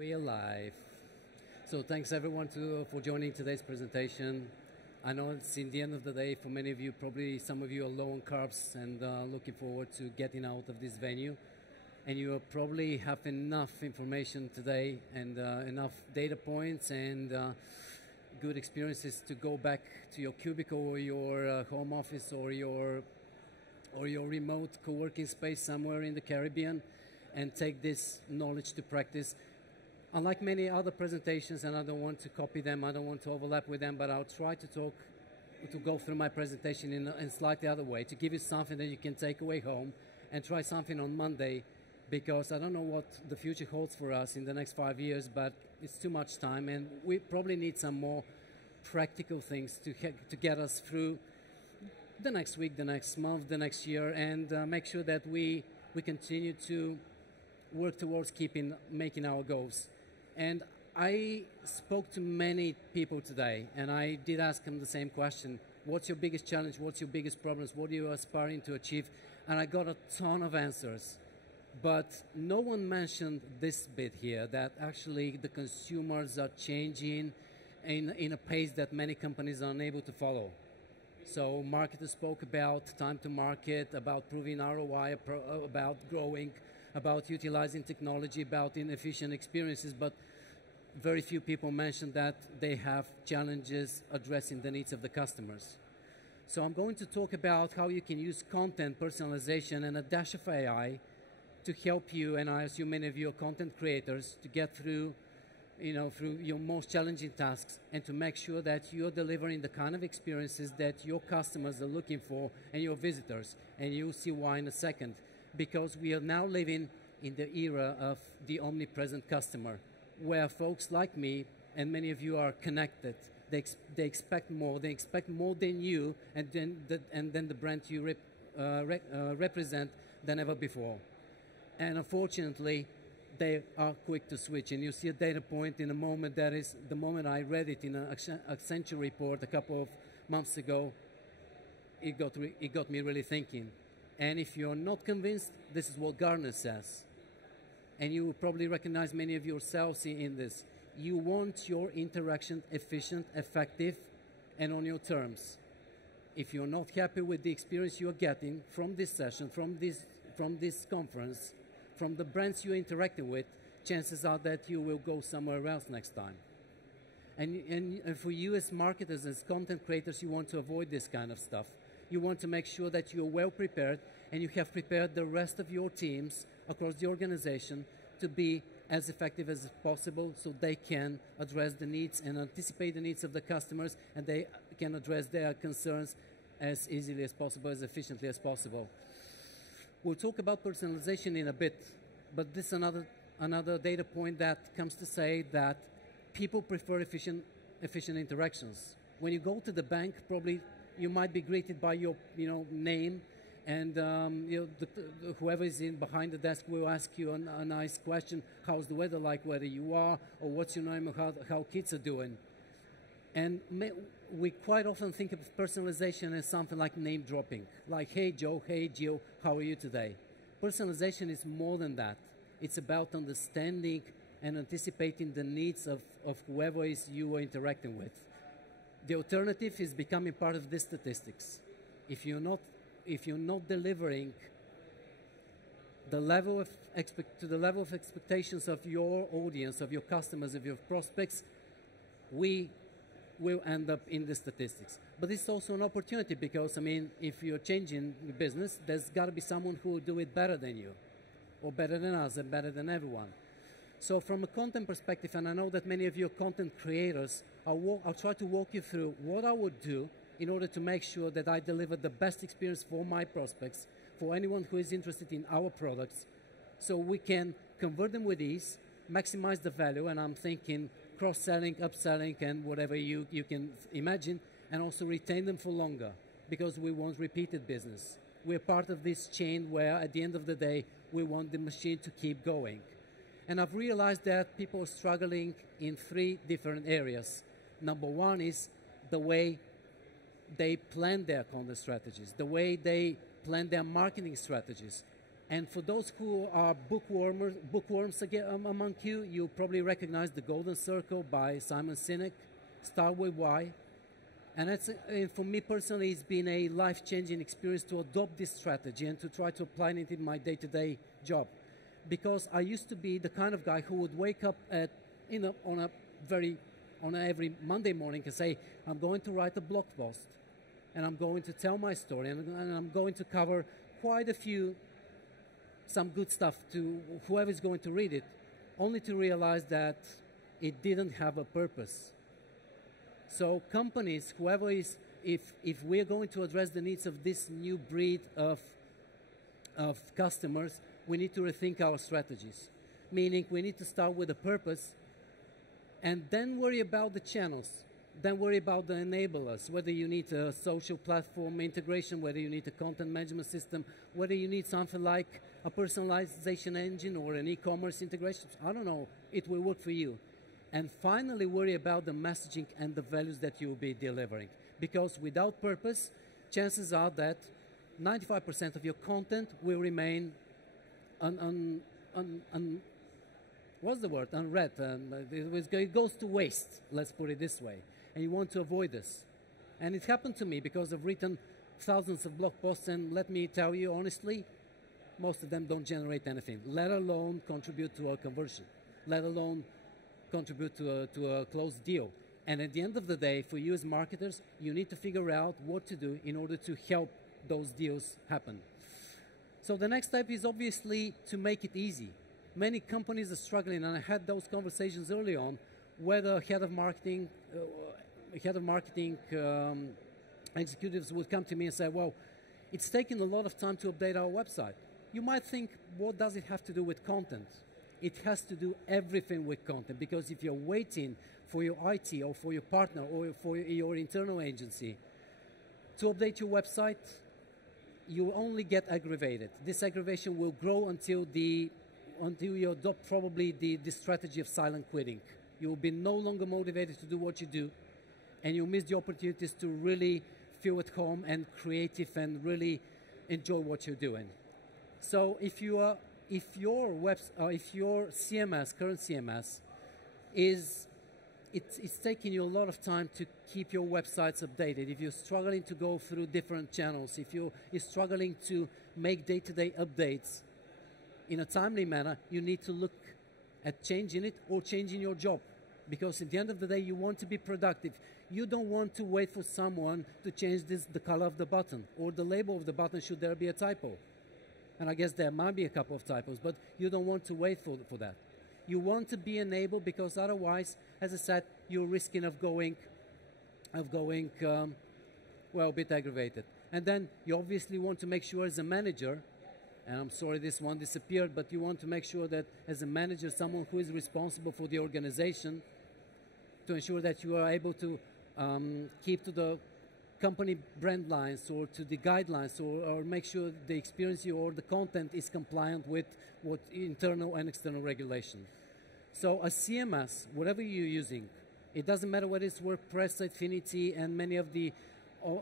We are live. So thanks everyone for joining today's presentation. I know it's in the end of the day for many of you, probably some of you are low on carbs and looking forward to getting out of this venue. And you probably have enough information today and enough data points and good experiences to go back to your cubicle or your home office or your remote co-working space somewhere in the Caribbean and take this knowledge to practice. Unlike many other presentations, and I don't want to copy them, I don't want to overlap with them, but I'll try to go through my presentation in a slightly other way, to give you something that you can take away home and try something on Monday, because I don't know what the future holds for us in the next 5 years, but it's too much time, and we probably need some more practical things to get us through the next week, the next month, the next year, and make sure that we continue to work towards making our goals. And I spoke to many people today, and I did ask them the same question. What's your biggest challenge? What's your biggest problems? What are you aspiring to achieve? And I got a ton of answers. But no one mentioned this bit here, that actually the consumers are changing in a pace that many companies are unable to follow. So marketers spoke about time to market, about proving ROI, about growing, about utilizing technology, about inefficient experiences, but very few people mentioned that they have challenges addressing the needs of the customers. So I'm going to talk about how you can use content, personalization, and a dash of AI to help you, and I assume many of you are content creators, to get through your most challenging tasks and to make sure that you're delivering the kind of experiences that your customers are looking for and your visitors. And you'll see why in a second. Because we are now living in the era of the omnipresent customer, where folks like me and many of you are connected. They expect more. They expect more than you and then the brand you represent than ever before. And unfortunately, they are quick to switch. And you see a data point in a moment that is the moment I read it in an Accenture report a couple of months ago. It got me really thinking. And if you're not convinced, this is what Gartner says. And you will probably recognize many of yourselves in this. You want your interaction efficient, effective, and on your terms. If you're not happy with the experience you're getting from this session, from this conference, from the brands you're interacting with, chances are that you will go somewhere else next time. And for you as marketers, as content creators, you want to avoid this kind of stuff. You want to make sure that you're well prepared and you have prepared the rest of your teams across the organization to be as effective as possible so they can address the needs and anticipate the needs of the customers, and they can address their concerns as easily as possible, as efficiently as possible. We'll talk about personalization in a bit, but this is another data point that comes to say that people prefer efficient interactions. When you go to the bank, probably you might be greeted by your name, and whoever is behind the desk will ask you a nice question. How's the weather like where you are, or what's your name, or how kids are doing? And we quite often think of personalization as something like name dropping, like, hey Joe, hey Jill, how are you today? Personalization is more than that. It's about understanding and anticipating the needs of whoever is you are interacting with. The alternative is becoming part of these statistics. If you're not delivering to the level of expectations of your audience, of your customers, of your prospects, we will end up in the statistics. But it's also an opportunity because, I mean, if you're changing the business, there's got to be someone who will do it better than you, or better than us, and better than everyone. So from a content perspective, and I know that many of you are content creators, I'll try to walk you through what I would do in order to make sure that I deliver the best experience for my prospects, for anyone who is interested in our products, so we can convert them with ease, maximize the value, and I'm thinking cross-selling, upselling, and whatever you can imagine, and also retain them for longer, because we want repeated business. We're part of this chain where, at the end of the day, we want the machine to keep going. And I've realized that people are struggling in 3 different areas. Number one is the way they plan their content strategies, the way they plan their marketing strategies. And for those who are bookworms among you, you probably recognize The Golden Circle by Simon Sinek, Start with Why. And for me personally, it's been a life-changing experience to adopt this strategy and to try to apply it in my day-to-day job. Because I used to be the kind of guy who would wake up on every Monday morning and say, I'm going to write a blog post, and I'm going to tell my story, and I'm going to cover quite some good stuff to whoever is going to read it, only to realize that it didn't have a purpose. So companies, whoever is, if we're going to address the needs of this new breed of customers, we need to rethink our strategies. Meaning we need to start with a purpose and then worry about the channels. Then worry about the enablers, whether you need a social platform integration, whether you need a content management system, whether you need something like a personalization engine or an e-commerce integration. I don't know, it will work for you. And finally, worry about the messaging and the values that you will be delivering. Because without purpose, chances are that 95% of your content will remain what's the word? Unread. It goes to waste, let's put it this way. And you want to avoid this. And it happened to me because I've written thousands of blog posts, and let me tell you honestly, most of them don't generate anything, let alone contribute to a conversion, let alone contribute to a closed deal. And at the end of the day, for you as marketers, you need to figure out what to do in order to help those deals happen. So the next step is obviously to make it easy. Many companies are struggling, and I had those conversations early on, where the head of marketing executives would come to me and say, well, it's taking a lot of time to update our website. You might think, what does it have to do with content? It has to do everything with content, because if you're waiting for your IT or for your partner or for your internal agency to update your website, you only get aggravated. This aggravation will grow until you adopt probably the strategy of silent quitting. You will be no longer motivated to do what you do, and you'll miss the opportunities to really feel at home and creative and really enjoy what you're doing. So if your CMS, current CMS, it's taking you a lot of time to keep your websites updated, if you're struggling to go through different channels, if you're struggling to make day-to-day updates in a timely manner, you need to look at changing it or changing your job. Because at the end of the day, you want to be productive. You don't want to wait for someone to change the color of the button or the label of the button should there be a typo. And I guess there might be a couple of typos, but you don't want to wait for that. You want to be enabled, because otherwise, as I said, you're risking of going well, a bit aggravated. And then you obviously want to make sure as a manager, and I'm sorry this one disappeared, but you want to make sure that as a manager, someone who is responsible for the organization, to ensure that you are able to keep to the company brand lines or to the guidelines, or make sure the experience or the content is compliant with what internal and external regulation. So a CMS, whatever you're using, it doesn't matter whether it's WordPress, Affinity, and many of the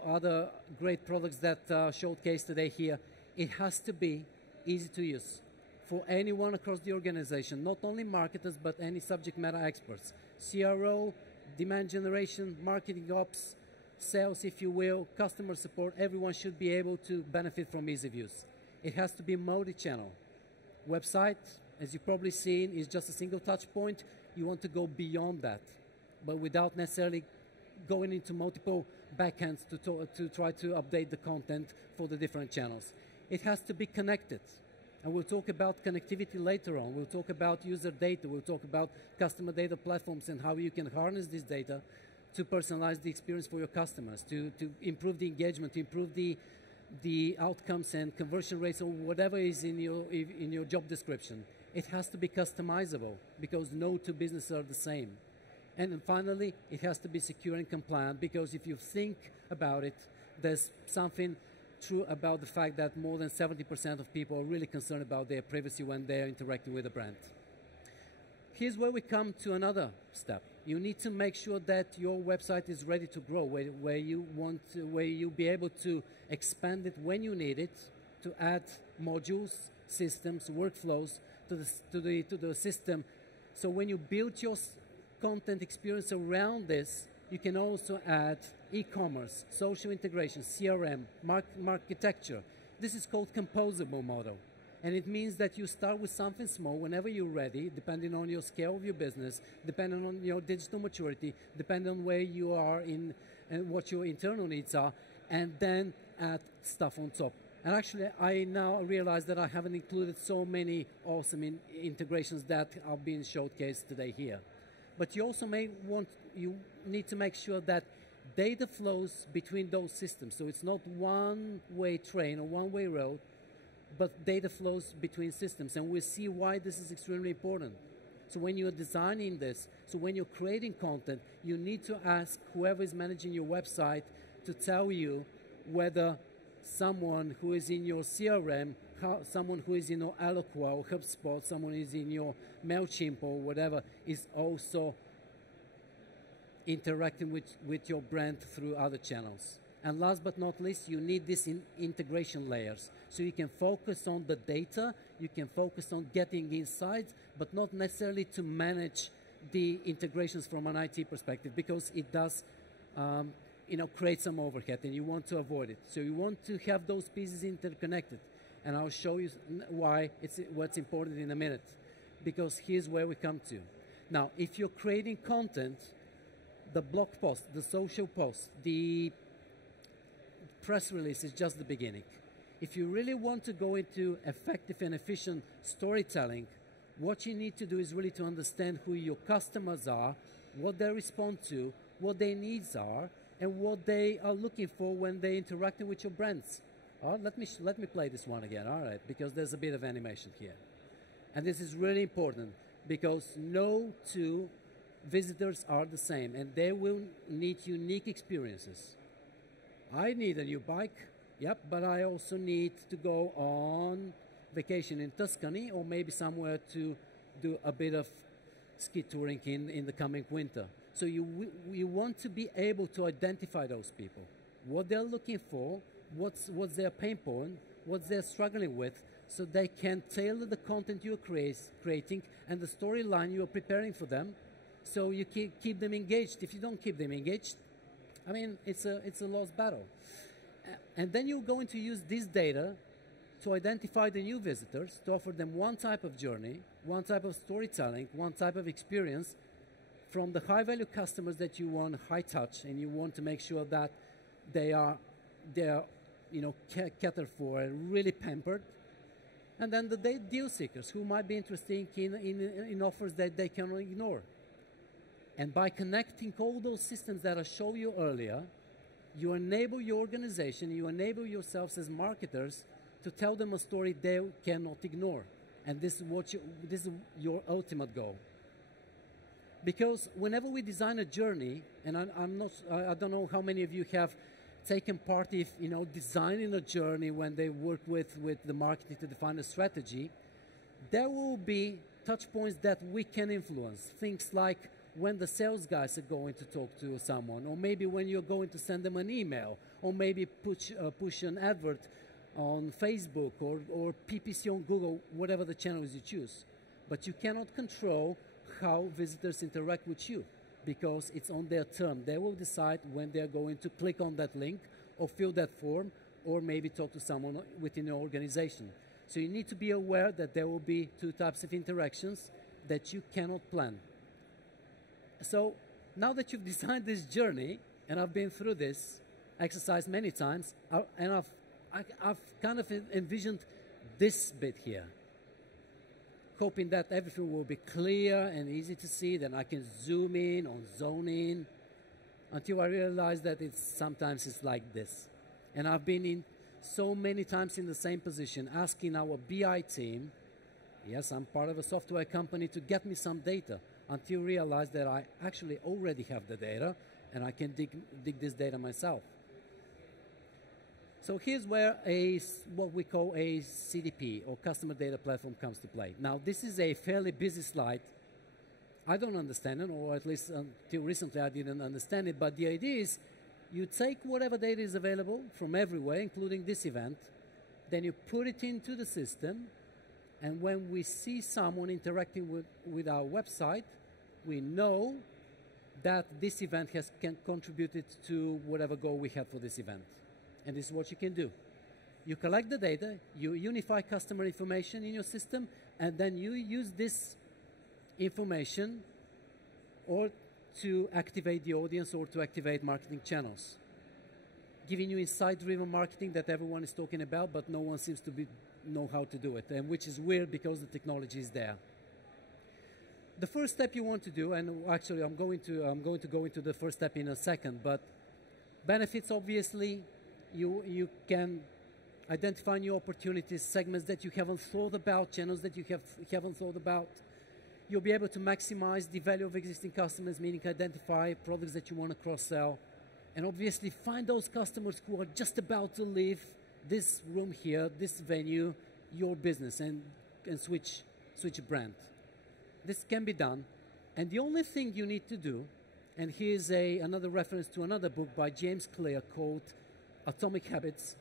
other great products that showcased today here, it has to be easy to use for anyone across the organization, not only marketers, but any subject matter experts. CRO, demand generation, marketing ops, sales, if you will, customer support, everyone should be able to benefit from ease of use. It has to be multi-channel. Website, as you've probably seen, is just a single touch point. You want to go beyond that, but without necessarily going into multiple backends to try to update the content for the different channels. It has to be connected. And we'll talk about connectivity later on. We'll talk about user data. We'll talk about customer data platforms and how you can harness this data to personalize the experience for your customers, to improve the engagement, to improve the outcomes and conversion rates, or whatever is in your job description. It has to be customizable, because no two businesses are the same. And then finally, it has to be secure and compliant, because if you think about it, there's something true about the fact that more than 70% of people are really concerned about their privacy when they're interacting with a brand. Here's where we come to another step. You need to make sure that your website is ready to grow, where you'll be able to expand it when you need it, to add modules, systems, workflows to the system. So when you build your content experience around this, you can also add e-commerce, social integration, CRM, architecture. This is called Composable model. And it means that you start with something small whenever you're ready, depending on your scale of your business, depending on your digital maturity, depending on where you are in and what your internal needs are, and then add stuff on top. And actually, I now realize that I haven't included so many awesome integrations that are being showcased today here. But you also you need to make sure that data flows between those systems. So it's not one-way train or one-way road, but data flows between systems. And we'll see why this is extremely important. So when you're designing this, so when you're creating content, you need to ask whoever is managing your website to tell you whether someone who is in your CRM, someone who is in your Eloqua or HubSpot, someone who is in your MailChimp or whatever, is also interacting with your brand through other channels. And last but not least, you need these integration layers. So you can focus on the data, you can focus on getting insights, but not necessarily to manage the integrations from an IT perspective, because it does create some overhead, and you want to avoid it. So you want to have those pieces interconnected. And I'll show you why what's important in a minute, because here's where we come to. Now, if you're creating content, the blog post, the social post, the press release is just the beginning. If you really want to go into effective and efficient storytelling, what you need to do is really to understand who your customers are, what they respond to, what their needs are, and what they are looking for when they're interacting with your brands. Let me play this one again, all right, because there's a bit of animation here. And this is really important, because no two visitors are the same, and they will need unique experiences. I need a new bike, yep, but I also need to go on vacation in Tuscany, or maybe somewhere to do a bit of ski touring in the coming winter. So you want to be able to identify those people, what they're looking for, what's their pain point, what they're struggling with, so they can tailor the content you're creating and the storyline you're preparing for them, so you keep them engaged. If you don't keep them engaged, I mean, it's a lost battle. And then you're going to use this data to identify the new visitors, to offer them one type of journey, one type of storytelling, one type of experience from the high-value customers that you want high touch, and you want to make sure that they are catered for and really pampered. And then the deal seekers who might be interested in offers that they cannot ignore. And by connecting all those systems that I showed you earlier, you enable your organization, you enable yourselves as marketers to tell them a story they cannot ignore. And this is your ultimate goal. Because whenever we design a journey, and I don't know how many of you have taken part in designing a journey when they work with the marketing to define a strategy, there will be touch points that we can influence. Things like when the sales guys are going to talk to someone, or maybe when you're going to send them an email, or maybe push an advert on Facebook or PPC on Google, whatever the channels you choose. But you cannot control how visitors interact with you, because it's on their term. They will decide when they're going to click on that link or fill that form, or maybe talk to someone within your organization. So you need to be aware that there will be two types of interactions that you cannot plan. So now that you've designed this journey, and I've been through this exercise many times, and I've kind of envisioned this bit here, hoping that everything will be clear and easy to see, then I can zoom in or zone in, until I realize that sometimes it's like this. And I've been in so many times in the same position, asking our BI team, yes, I'm part of a software company, to get me some data, until I realize that I actually already have the data, and I can dig this data myself. So here's where what we call a CDP, or Customer Data Platform, comes to play. Now, this is a fairly busy slide. I don't understand it, or at least until recently I didn't understand it, but the idea is you take whatever data is available from everywhere, including this event, then you put it into the system, And when we see someone interacting with our website, we know that this event can contributed to whatever goal we have for this event. And this is what you can do. You collect the data, you unify customer information in your system, and then you use this information or to activate the audience or to activate marketing channels, giving you insight-driven marketing that everyone is talking about, but no one seems to know how to do it, and which is weird because the technology is there. The first step you want to do, and actually I'm going to go into the first step in a second, but benefits, obviously, you can identify new opportunities, segments that you haven't thought about, channels that you haven't thought about. You'll be able to maximize the value of existing customers, meaning identify products that you want to cross-sell, and obviously find those customers who are just about to leave this room here, this venue, your business, and switch a brand. This can be done, and the only thing you need to do, and here's another reference to another book by James Clear called Atomic Habits.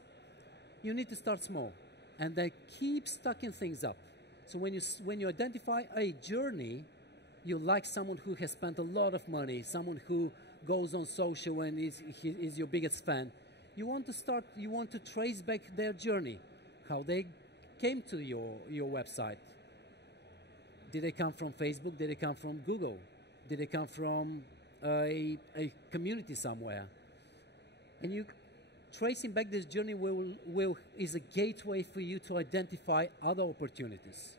You need to start small, and then keep stacking things up. So when you identify a journey, you like someone who has spent a lot of money, someone who goes on social and is your biggest fan. You want to trace back their journey, how they came to your website. Did they come from Facebook? Did they come from Google? Did they come from a community somewhere? And you tracing back this journey is a gateway for you to identify other opportunities.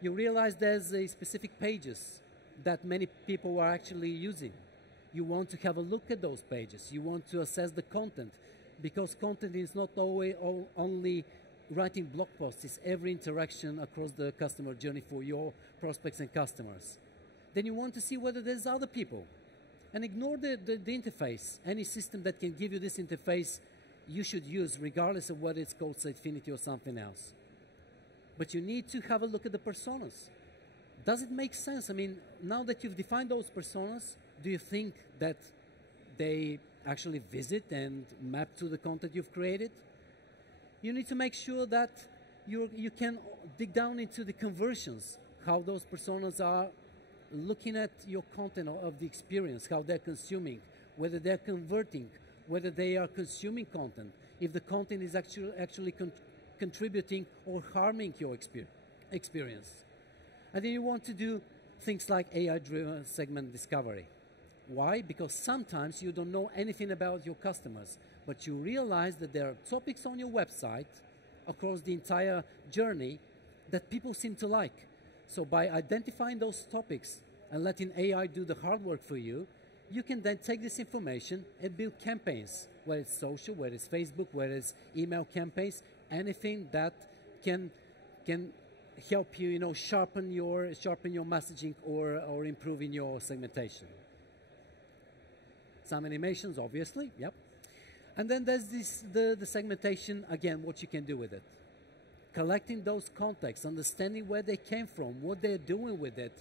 You realize there's specific pages that many people are actually using. You want to have a look at those pages. You want to assess the content, because content is not always only writing blog posts. It's every interaction across the customer journey for your prospects and customers. Then you want to see whether there's other people. And ignore the interface. Any system that can give you this interface, you should use, regardless of whether it's called Sitefinity or something else. But you need to have a look at the personas. Does it make sense? I mean, now that you've defined those personas, do you think that they actually visit and map to the content you've created? You need to make sure that you can dig down into the conversions, how those personas are looking at your content of the experience, how they're consuming, whether they're converting, whether they are consuming content, if the content is actually contributing or harming your experience. And then you want to do things like AI-driven segment discovery. Why? Because sometimes you don't know anything about your customers, but you realize that there are topics on your website across the entire journey that people seem to like. So by identifying those topics and letting AI do the hard work for you, you can then take this information and build campaigns, whether it's social, whether it's Facebook, whether it's email campaigns, anything that can help you, sharpen your messaging or improving your segmentation. Some animations, obviously, yep. And then there's the segmentation, again, what you can do with it. Collecting those contexts, understanding where they came from, what they're doing with it,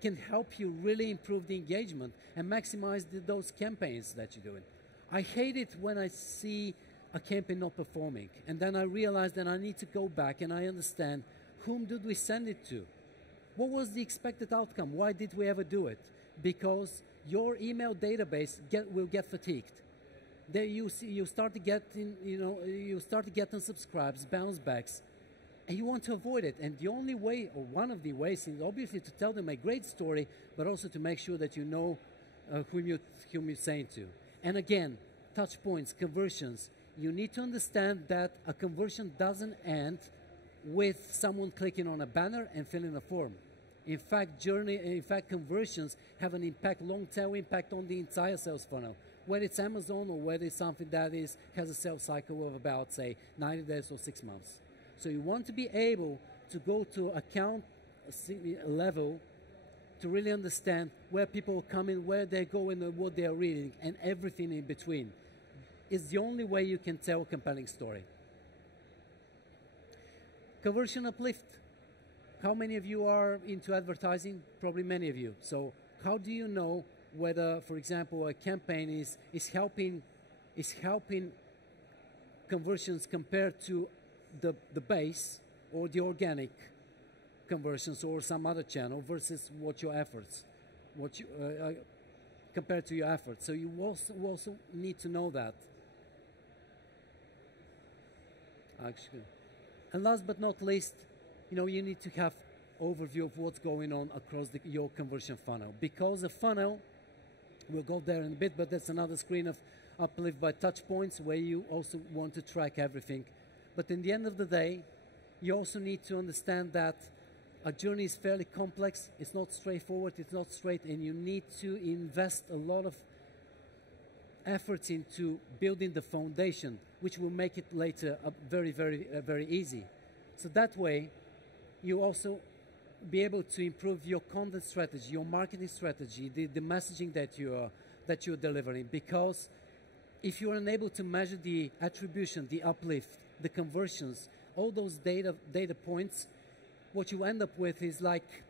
can help you really improve the engagement and maximize those campaigns that you're doing. I hate it when I see a campaign not performing, and then I realize that I need to go back and I understand, whom did we send it to? What was the expected outcome? Why did we ever do it? Because your email database will get fatigued. There you start to get unsubscribes, bounce backs, and you want to avoid it. And the only way, or one of the ways, is obviously to tell them a great story, but also to make sure that you know whom you're saying to. And again, touch points, conversions. You need to understand that a conversion doesn't end with someone clicking on a banner and filling a form. In fact, conversions have an impact, long-term impact on the entire sales funnel, whether it's Amazon or whether it's something that has a sales cycle of about, say, 90 days or 6 months. So you want to be able to go to account level to really understand where people are coming, where they're going, and what they are reading, and everything in between. It's the only way you can tell a compelling story. Conversion uplift. How many of you are into advertising? Probably many of you. So how do you know whether, for example, a campaign is helping conversions compared to the base or the organic conversions or some other channel versus what your efforts, what you compared to your efforts. So you also need to know that. Actually, and last but not least, you need to have overview of what's going on across your conversion funnel, because a funnel, we'll go there in a bit, but that's another screen of Uplift by touch points where you also want to track everything. But in the end of the day, you also need to understand that a journey is fairly complex. It's not straightforward, it's not straight, and you need to invest a lot of efforts into building the foundation, which will make it later very, very easy. So that way, you also be able to improve your content strategy, your marketing strategy, the messaging that you're delivering. Because if you are unable to measure the attribution, the uplift, the conversions, all those data points, what you end up with is like,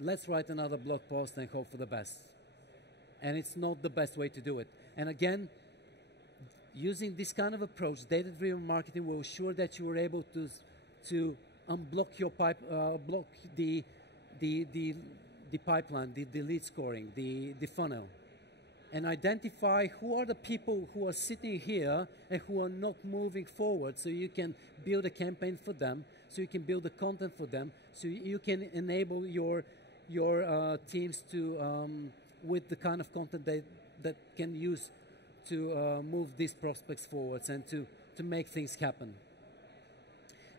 let's write another blog post and hope for the best. And it's not the best way to do it. And again, using this kind of approach, data-driven marketing will ensure that you are able to unblock your block the pipeline, the lead scoring, the funnel, and identify who are the people who are sitting here and who are not moving forward, so you can build a campaign for them, so you can build the content for them, so you can enable your teams to with the kind of content that can use to move these prospects forwards and to make things happen.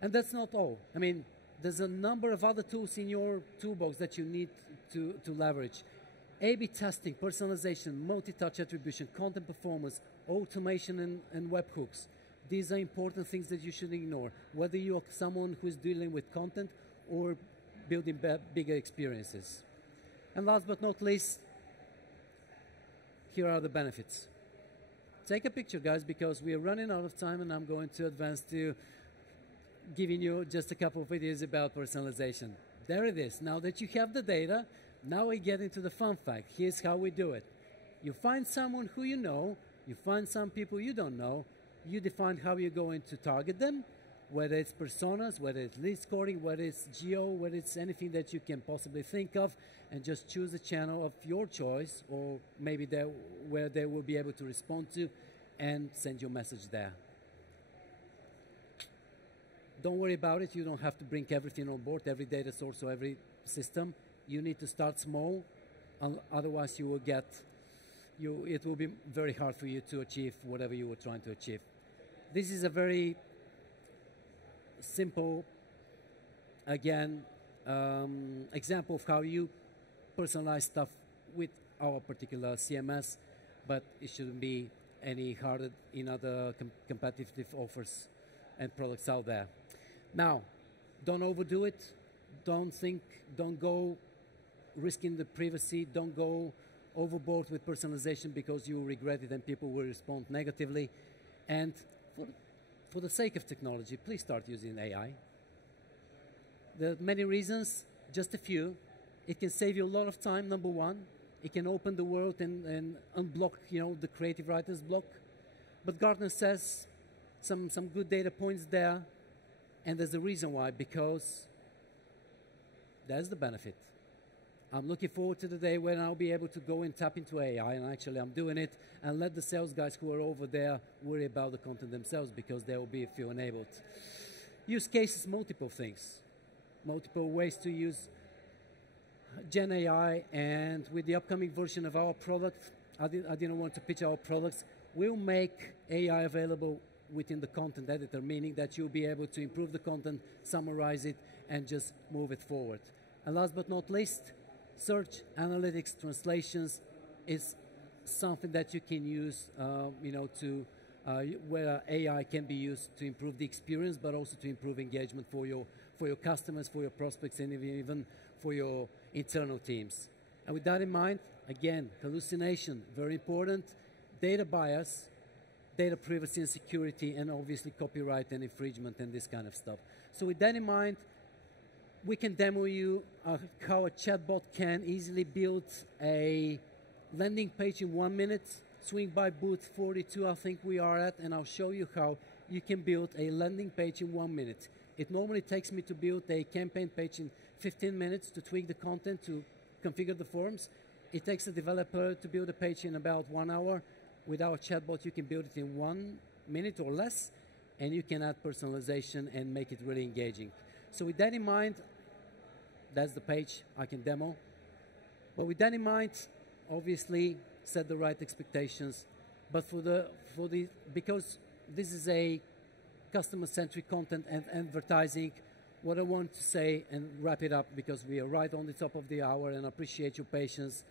And that's not all. I mean, there's a number of other tools in your toolbox that you need to leverage. A/B testing, personalization, multi-touch attribution, content performance, automation and webhooks. These are important things that you shouldn't ignore, whether you're someone who's dealing with content or building bigger experiences. And last but not least, here are the benefits. Take a picture, guys, because we are running out of time, and I'm going to advance to giving you just a couple of ideas about personalization. There it is. Now that you have the data, now we get into the fun fact. Here's how we do it. You find someone who you know, you find some people you don't know, you define how you're going to target them, whether it's personas, whether it's lead scoring, whether it's geo, whether it's anything that you can possibly think of, and just choose a channel of your choice, or maybe where they will be able to respond to, and send your message there. Don't worry about it. You don't have to bring everything on board, every data source or every system. You need to start small, otherwise you will it will be very hard for you to achieve whatever you were trying to achieve. This is a very simple, again, example of how you personalize stuff with our particular CMS, but it shouldn't be any harder in other competitive offers and products out there. Now, don't overdo it. Don't go risking the privacy. Don't go overboard with personalization, because you will regret it and people will respond negatively. And for the sake of technology, please start using AI. There are many reasons, just a few. It can save you a lot of time, number one. It can open the world and unblock, the creative writer's block. But Gartner says some good data points there, and there's a reason why, because there's the benefit. I'm looking forward to the day when I'll be able to go and tap into AI, and actually I'm doing it, and let the sales guys who are over there worry about the content themselves, because they will be feel enabled. Use cases, multiple things, multiple ways to use Gen AI, and with the upcoming version of our product, I didn't want to pitch our products, we'll make AI available within the content editor, meaning that you'll be able to improve the content, summarize it, and just move it forward. And last but not least, search, analytics, translations is something that you can use, where AI can be used to improve the experience, but also to improve engagement for your customers, for your prospects, and even for your internal teams. And with that in mind, again, hallucination, very important, data bias, data privacy and security, and obviously copyright and infringement and this kind of stuff. So with that in mind, we can demo you how a chatbot can easily build a landing page in 1 minute. Swing by booth 42, I think we are at, and I'll show you how you can build a landing page in 1 minute. It normally takes me to build a campaign page in 15 minutes to tweak the content, to configure the forms. It takes a developer to build a page in about 1 hour. With our chatbot, you can build it in 1 minute or less, and you can add personalization and make it really engaging. So with that in mind, that's the page I can demo. But with that in mind, obviously set the right expectations. But because this is a customer-centric content and advertising, what I want to say and wrap it up, because we are right on the top of the hour and appreciate your patience,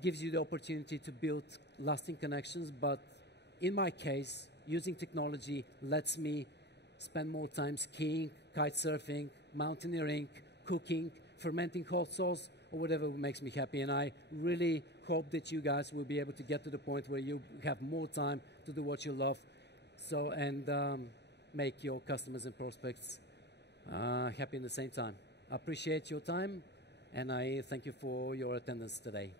gives you the opportunity to build lasting connections. But in my case, using technology lets me spend more time skiing, kite surfing, mountaineering, cooking, fermenting hot sauce, or whatever makes me happy. And I really hope that you guys will be able to get to the point where you have more time to do what you love, and make your customers and prospects happy in the same time. I appreciate your time, and I thank you for your attendance today.